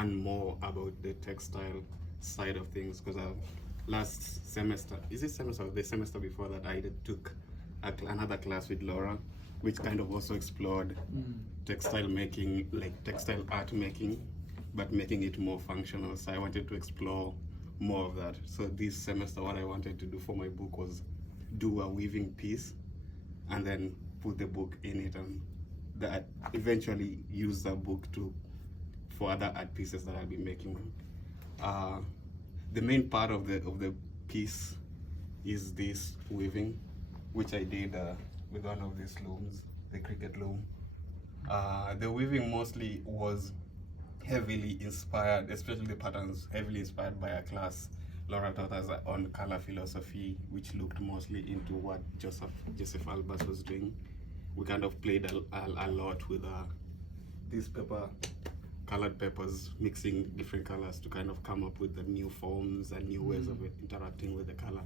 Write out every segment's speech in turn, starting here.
and more about the textile side of things, because last semester, is it semester or the semester before that, I took another class with Laura, which kind of also explored textile making, like textile art making, but making it more functional. So I wanted to explore more of that. So this semester, what I wanted to do for my book was do a weaving piece and then put the book in it, and that eventually use the book to for other art pieces that I'll be making. The main part of the piece is this weaving, which I did with one of these looms, the Cricut loom. The weaving mostly was heavily inspired, especially the patterns, heavily inspired by a class Laura taught us on color philosophy, which looked mostly into what Joseph Albers was doing. We kind of played a lot with these colored papers, mixing different colors to kind of come up with the new forms and new ways of interacting with the color.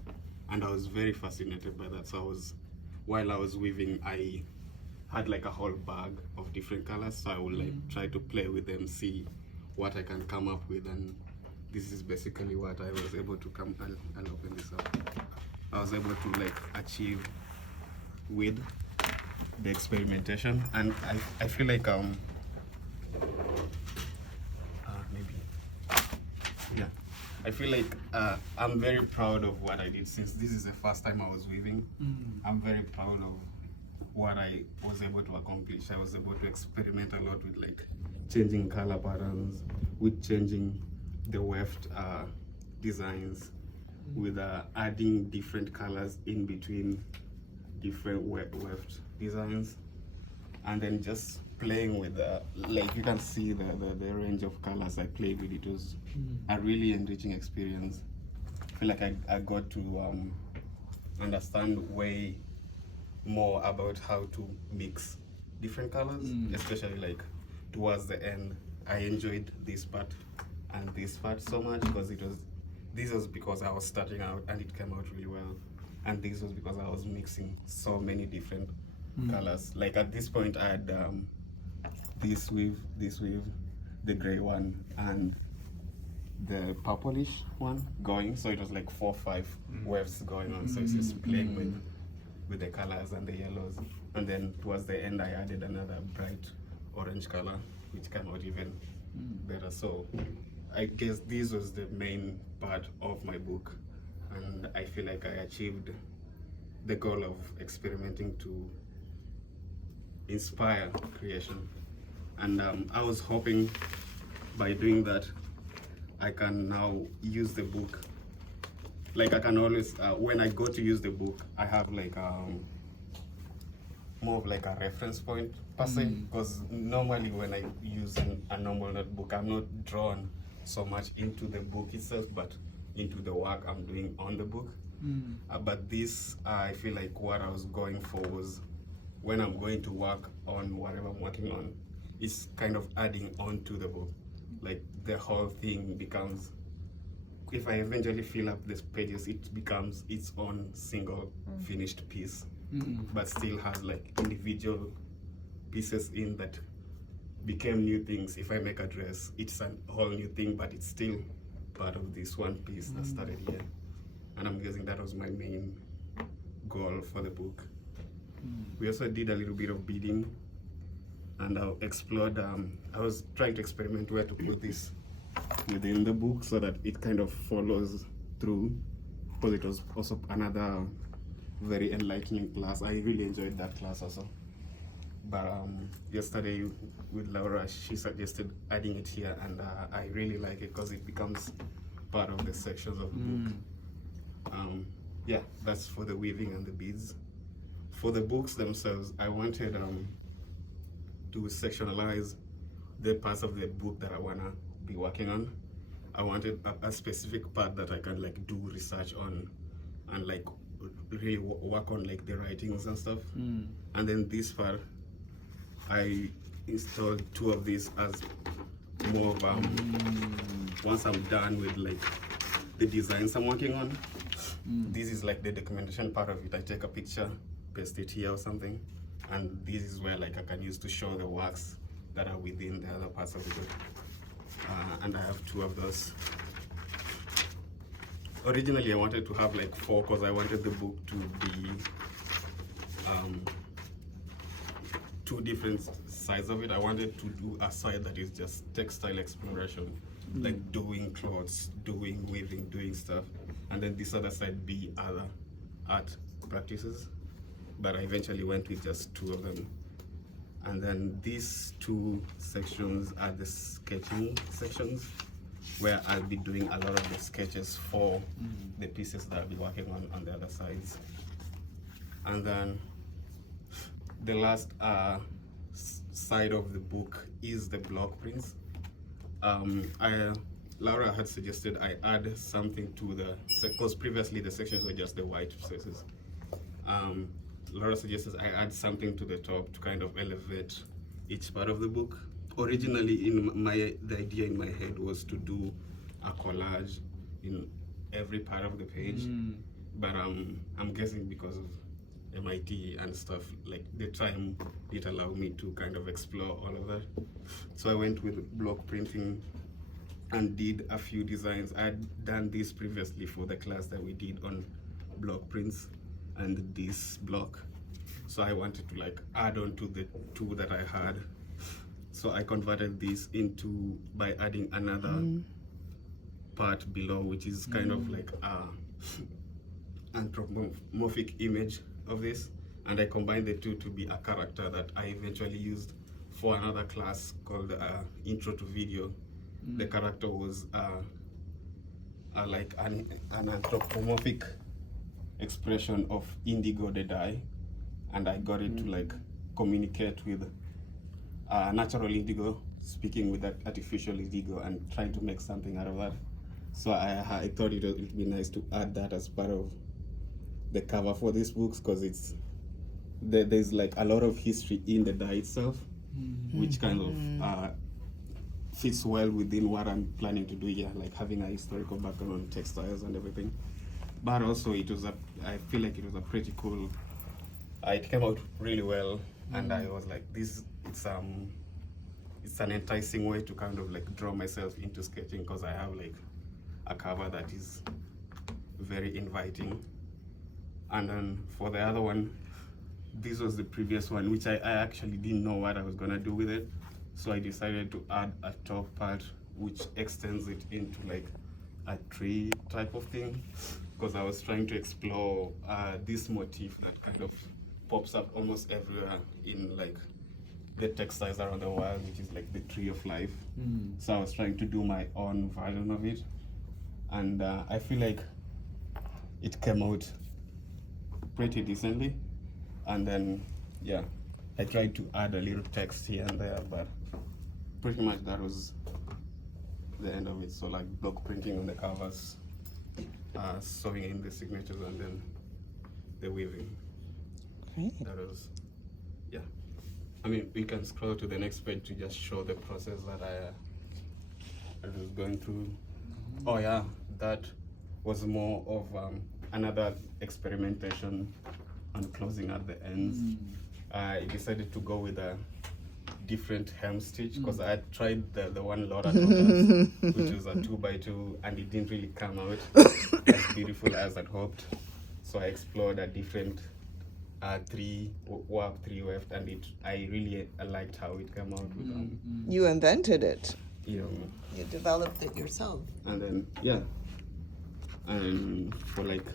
And I was very fascinated by that. So while I was weaving, I had like a whole bag of different colors. So I would like try to play with them, see what I can come up with, and this is basically what I was able to come. I'll open this up. I was able to like achieve with the experimentation, and I feel like maybe yeah, I feel like I'm very proud of what I did, since this is the first time I was weaving. I'm very proud of what I was able to accomplish. I was able to experiment a lot with like changing color patterns, with changing the weft designs, with adding different colors in between different weft designs, and then just playing with like you can see the range of colors I played with. It was a really enriching experience. I feel like I got to understand way more about how to mix different colors, especially like towards the end. I enjoyed this part and this part so much because this was because I was starting out and it came out really well, and this was because I was mixing so many different colors. Like at this point I had this weave, the gray one, and the purplish one going, so it was like 4 or 5 waves going on. So it's just playing with the colors and the yellows, and then towards the end I added another bright orange color, which came out even better. So I guess this was the main part of my book, and I feel like I achieved the goal of experimenting to inspire creation. And I was hoping by doing that I can now use the book. Like I can always, when I go to use the book, I have like more of like a reference point per se, because normally when I use a normal notebook, I'm not drawn so much into the book itself, but into the work I'm doing on the book. But this, I feel like what I was going for was, when I'm going to work on whatever I'm working on, it's kind of adding on to the book. Like the whole thing becomes, if I eventually fill up these pages, it becomes its own single finished piece, but still has like individual pieces in that became new things. If I make a dress, it's a whole new thing, but it's still part of this one piece that started here. And I'm guessing that was my main goal for the book. We also did a little bit of beading, and I explored, I was trying to experiment where to put this within the book so that it kind of follows through, because it was also another very enlightening class. I really enjoyed that class also. But yesterday with Laura, she suggested adding it here, and I really like it because it becomes part of the sections of the book. Yeah, that's for the weaving and the beads. For the books themselves, I wanted to sectionalize the parts of the book that I wanna be working on. I wanted a specific part that I can like do research on and like really work on like the writings and stuff. And then this part, I installed 2 of these as more of once I'm done with like the designs I'm working on, this is like the documentation part of it. I take a picture, paste it here or something, and this is where like I can use to show the works that are within the other parts of the book. and I have 2 of those. Originally, I wanted to have like 4 because I wanted the book to be 2 different sides of it. I wanted to do a side that is just textile exploration, like doing clothes, doing weaving, doing stuff, and then this other side be other art practices. But I eventually went with just 2 of them. And then these 2 sections are the sketching sections, where I'll be doing a lot of the sketches for the pieces that I'll be working on the other sides. And then the last side of the book is the block prints. Laura had suggested I add something to because previously the sections were just the white spaces. Laura suggested I add something to the top to kind of elevate each part of the book. Originally, the idea in my head was to do a collage in every part of the page, but I'm guessing because of MIT and stuff, like the time it allowed me to kind of explore all of that. So I went with block printing and did a few designs. I had done this previously for the class that we did on block prints and this block. So I wanted to like add on to the 2 that I had. So I converted this by adding another part below, which is kind of like a anthropomorphic image of this. And I combined the 2 to be a character that I eventually used for another class called Intro to Video. The character was like an anthropomorphic expression of indigo the dye, and I got it to like communicate with natural indigo, speaking with that artificial indigo, and trying to make something out of that. So I thought it would be nice to add that as part of the cover for these books, because there's like a lot of history in the dye itself, which kind of fits well within what I'm planning to do here, like having a historical background on textiles and everything. But also I feel like it was a pretty cool, it came out really well, and I was like, it's an enticing way to kind of like draw myself into sketching, because I have like a cover that is very inviting. And then for the other one, this was the previous one, which I actually didn't know what I was gonna do with it. So I decided to add a top part which extends it into like a tree type of thing, because I was trying to explore this motif that kind of pops up almost everywhere in like the textiles around the world, which is like the tree of life. So I was trying to do my own version of it, and I feel like it came out pretty decently. And then yeah, I tried to add a little text here and there, but pretty much that was the end of it. So like block printing on the covers, sewing in the signatures, and then the weaving. Great. That was, yeah. I mean, we can scroll to the next page to just show the process that I was going through. Oh yeah, that was more of another experimentation on closing at the ends. I decided to go with a different hem stitch, because I had tried the one Laura taught us, which was a 2x2, and it didn't really come out as beautiful as I'd hoped. So I explored a different 3 weft, and I really liked how it came out with You invented it. you developed it yourself. And then yeah, and for like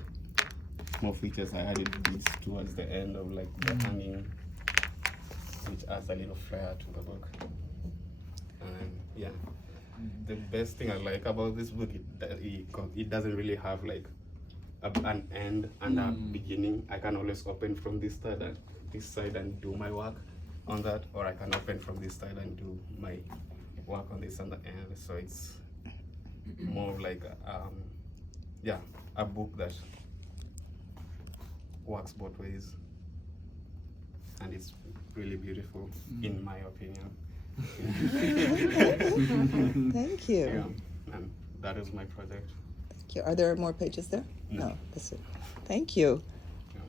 more features, I added these towards the end of like the hanging, which adds a little flair to the book. And yeah, the best thing I like about this book is that it doesn't really have like an end and a beginning. I can always open from this side and do my work on that, or I can open from this side and do my work on this and the end. So it's more of like a book that works both ways, and it's really beautiful in my opinion. Thank you. Yeah, and that is my project. Thank you. Are there more pages there? No. That's it. Thank you.